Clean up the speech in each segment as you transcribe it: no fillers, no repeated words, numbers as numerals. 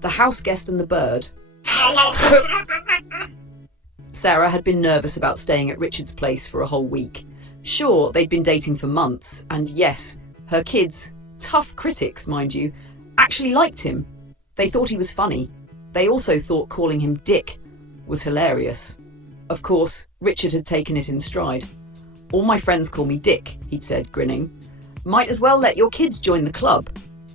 The house guest and the bird. Sarah had been nervous about staying at Richard's place for a whole week. Sure, they'd been dating for months, and yes, her kids, tough critics, mind you, actually liked him. They thought he was funny. They also thought calling him Dick was hilarious. Of course, Richard had taken it in stride. "All my friends call me Dick," he'd said, grinning. "Might as well let your kids join the club."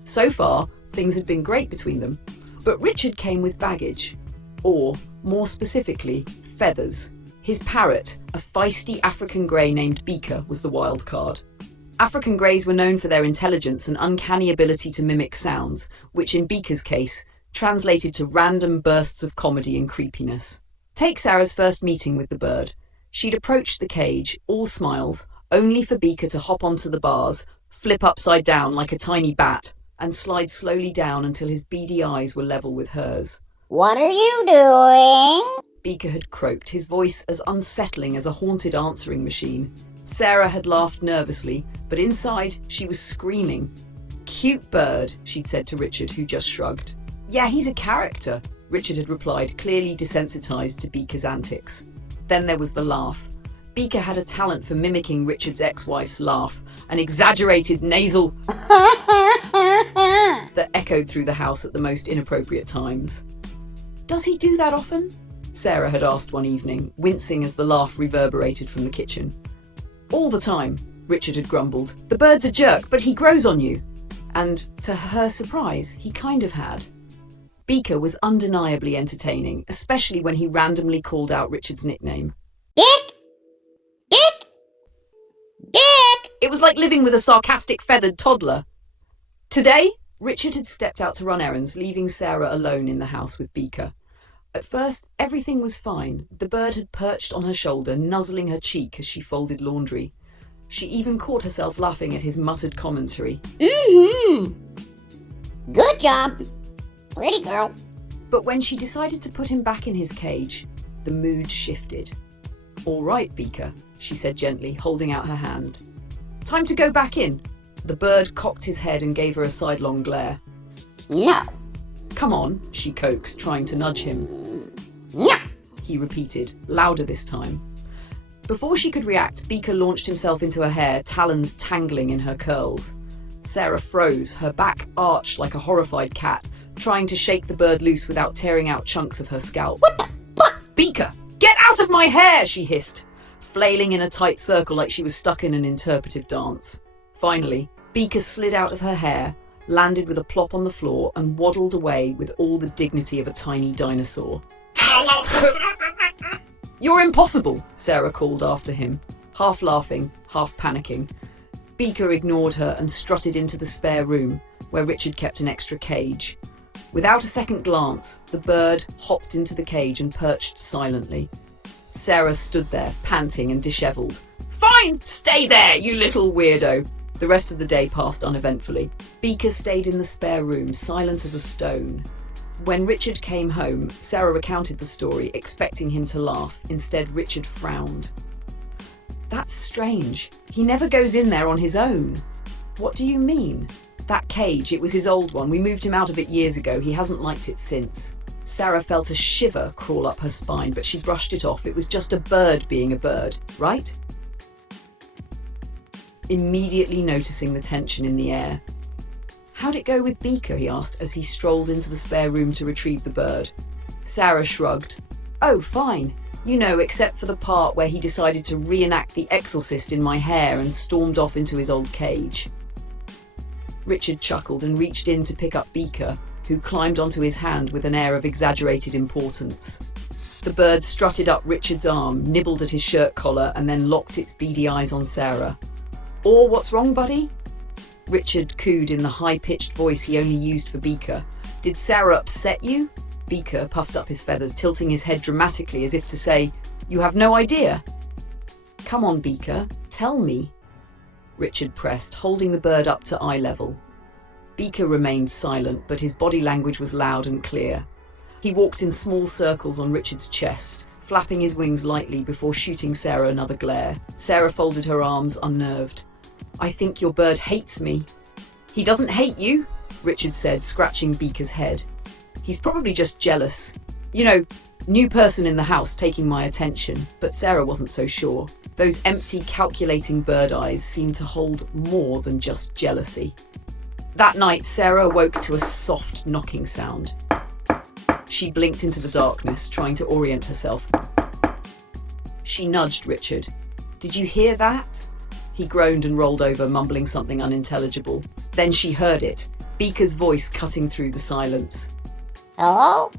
So far, things had been great between them. But Richard came with baggage. Or, more specifically, feathers. His parrot, a feisty African grey named Beaker, was the wild card. African greys were known for their intelligence and uncanny ability to mimic sounds, which in Beaker's case translated to random bursts of comedy and creepiness. Take Sarah's first meeting with the bird. She'd approached the cage, all smiles, only for Beaker to hop onto the bars, flip upside down like a tiny bat, and slide slowly down until his beady eyes were level with hers. "What are you doing?" Beaker had croaked, his voice as unsettling as a haunted answering machine. Sarah had laughed nervously, but inside she was screaming. "Cute bird," she'd said to Richard, who just shrugged. "Yeah, he's a character," Richard had replied, clearly desensitized to Beaker's antics. Then there was the laugh. Beaker had a talent for mimicking Richard's ex-wife's laugh, an exaggerated nasal that echoed through the house at the most inappropriate times. "Does he do that often?" Sarah had asked one evening, wincing as the laugh reverberated from the kitchen. "All the time," Richard had grumbled. "The bird's a jerk, but he grows on you." And, to her surprise, he kind of had. Beaker was undeniably entertaining, especially when he randomly called out Richard's nickname. "Dick! Dick! Dick!" It was like living with a sarcastic feathered toddler. Today, Richard had stepped out to run errands, leaving Sarah alone in the house with Beaker. At first, everything was fine. The bird had perched on her shoulder, nuzzling her cheek as she folded laundry. She even caught herself laughing at his muttered commentary. Good job. Pretty girl." But when she decided to put him back in his cage, the mood shifted. "All right, Beaker," she said gently, holding out her hand. "Time to go back in." The bird cocked his head and gave her a sidelong glare. "No. "Come on," she coaxed, trying to nudge him. No." He repeated, louder this time. Before she could react, Beaker launched himself into her hair, talons tangling in her curls. Sarah froze, her back arched like a horrified cat, trying to shake the bird loose without tearing out chunks of her scalp. "What the fuck?" "Beaker, get out of my hair!" she hissed, flailing in a tight circle like she was stuck in an interpretive dance. Finally, Beaker slid out of her hair, landed with a plop on the floor, and waddled away with all the dignity of a tiny dinosaur. "You're impossible," Sarah called after him, half laughing, half panicking. Beaker ignored her and strutted into the spare room, where Richard kept an extra cage. Without a second glance, the bird hopped into the cage and perched silently. Sarah stood there, panting and dishevelled. "Fine, stay there, you little weirdo." The rest of the day passed uneventfully. Beaker stayed in the spare room, silent as a stone. When Richard came home, Sarah recounted the story, expecting him to laugh. Instead, Richard frowned. "That's strange. He never goes in there on his own." "What do you mean?" "That cage, it was his old one. We moved him out of it years ago. He hasn't liked it since." Sarah felt a shiver crawl up her spine, but she brushed it off. It was just a bird being a bird, right? Immediately noticing the tension in the air. "How'd it go with Beaker?" he asked as he strolled into the spare room to retrieve the bird. Sarah shrugged. "Oh, fine. You know, except for the part where he decided to reenact The Exorcist in my hair and stormed off into his old cage." Richard chuckled and reached in to pick up Beaker, who climbed onto his hand with an air of exaggerated importance. The bird strutted up Richard's arm, nibbled at his shirt collar, and then locked its beady eyes on Sarah. "Or what's wrong, buddy?" Richard cooed in the high-pitched voice he only used for Beaker. "Did Sarah upset you?" Beaker puffed up his feathers, tilting his head dramatically as if to say, "You have no idea." "Come on, Beaker, tell me." Richard pressed, holding the bird up to eye level. Beaker remained silent, but his body language was loud and clear. He walked in small circles on Richard's chest, flapping his wings lightly before shooting Sarah another glare. Sarah folded her arms, unnerved. "I think your bird hates me." "He doesn't hate you," Richard said, scratching Beaker's head. He's probably just jealous. You know, new person in the house taking my attention, but Sarah wasn't so sure. Those empty, calculating bird eyes seemed to hold more than just jealousy. That night, Sarah awoke to a soft knocking sound. She blinked into the darkness, trying to orient herself. She nudged Richard. "Did you hear that?" He groaned and rolled over, mumbling something unintelligible. Then she heard it, Beaker's voice cutting through the silence. Hello?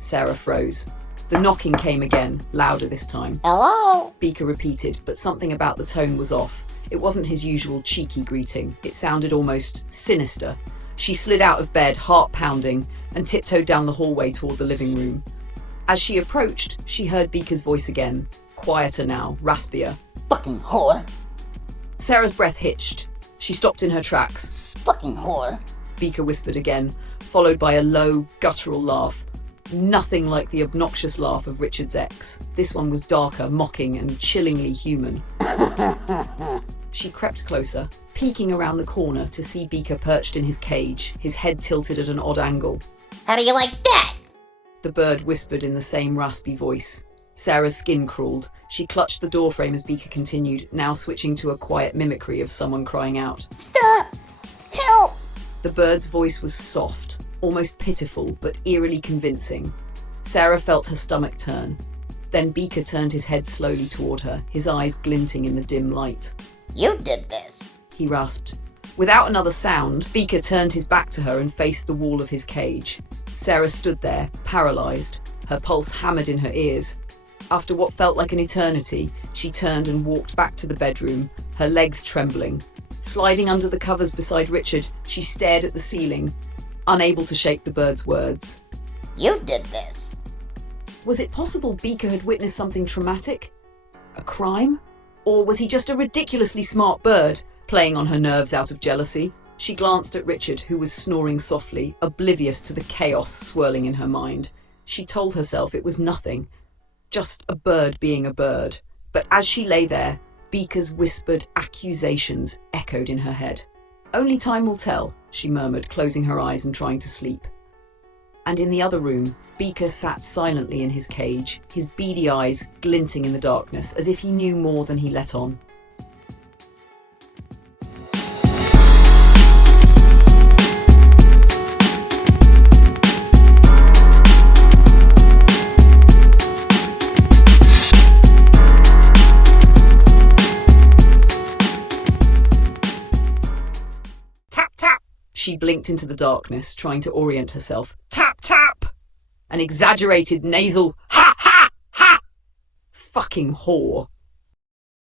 Sarah froze. The knocking came again, louder this time. Hello? Beaker repeated, but something about the tone was off. It wasn't his usual cheeky greeting. It sounded almost sinister. She slid out of bed, heart pounding, and tiptoed down the hallway toward the living room. As she approached, she heard Beaker's voice again, quieter now, raspier. Fucking whore. Sarah's breath hitched. She stopped in her tracks. Fucking whore. Beaker whispered again, followed by a low, guttural laugh. Nothing like the obnoxious laugh of Richard's ex. This one was darker, mocking, and chillingly human. She crept closer, peeking around the corner to see Beaker perched in his cage, his head tilted at an odd angle. How do you like that? The bird whispered in the same raspy voice. Sarah's skin crawled. She clutched the doorframe as Beaker continued, now switching to a quiet mimicry of someone crying out. Stop! Help! The bird's voice was soft, almost pitiful, but eerily convincing. Sarah felt her stomach turn. Then Beaker turned his head slowly toward her, his eyes glinting in the dim light. You did this, he rasped. Without another sound, Beaker turned his back to her and faced the wall of his cage. Sarah stood there, paralyzed, her pulse hammered in her ears. After what felt like an eternity, she turned and walked back to the bedroom, her legs trembling. Sliding under the covers beside Richard, she stared at the ceiling, unable to shake the bird's words. You did this. Was it possible Beaker had witnessed something traumatic? A crime? Or was he just a ridiculously smart bird, playing on her nerves out of jealousy? She glanced at Richard, who was snoring softly, oblivious to the chaos swirling in her mind. She told herself it was nothing, just a bird being a bird. But as she lay there, Beaker's whispered accusations echoed in her head. "Only time will tell," she murmured, closing her eyes and trying to sleep. And in the other room, Beaker sat silently in his cage, his beady eyes glinting in the darkness, as if he knew more than he let on. Tap, tap! She blinked into the darkness, trying to orient herself. Tap, tap! An exaggerated nasal ha, ha, ha! Fucking whore.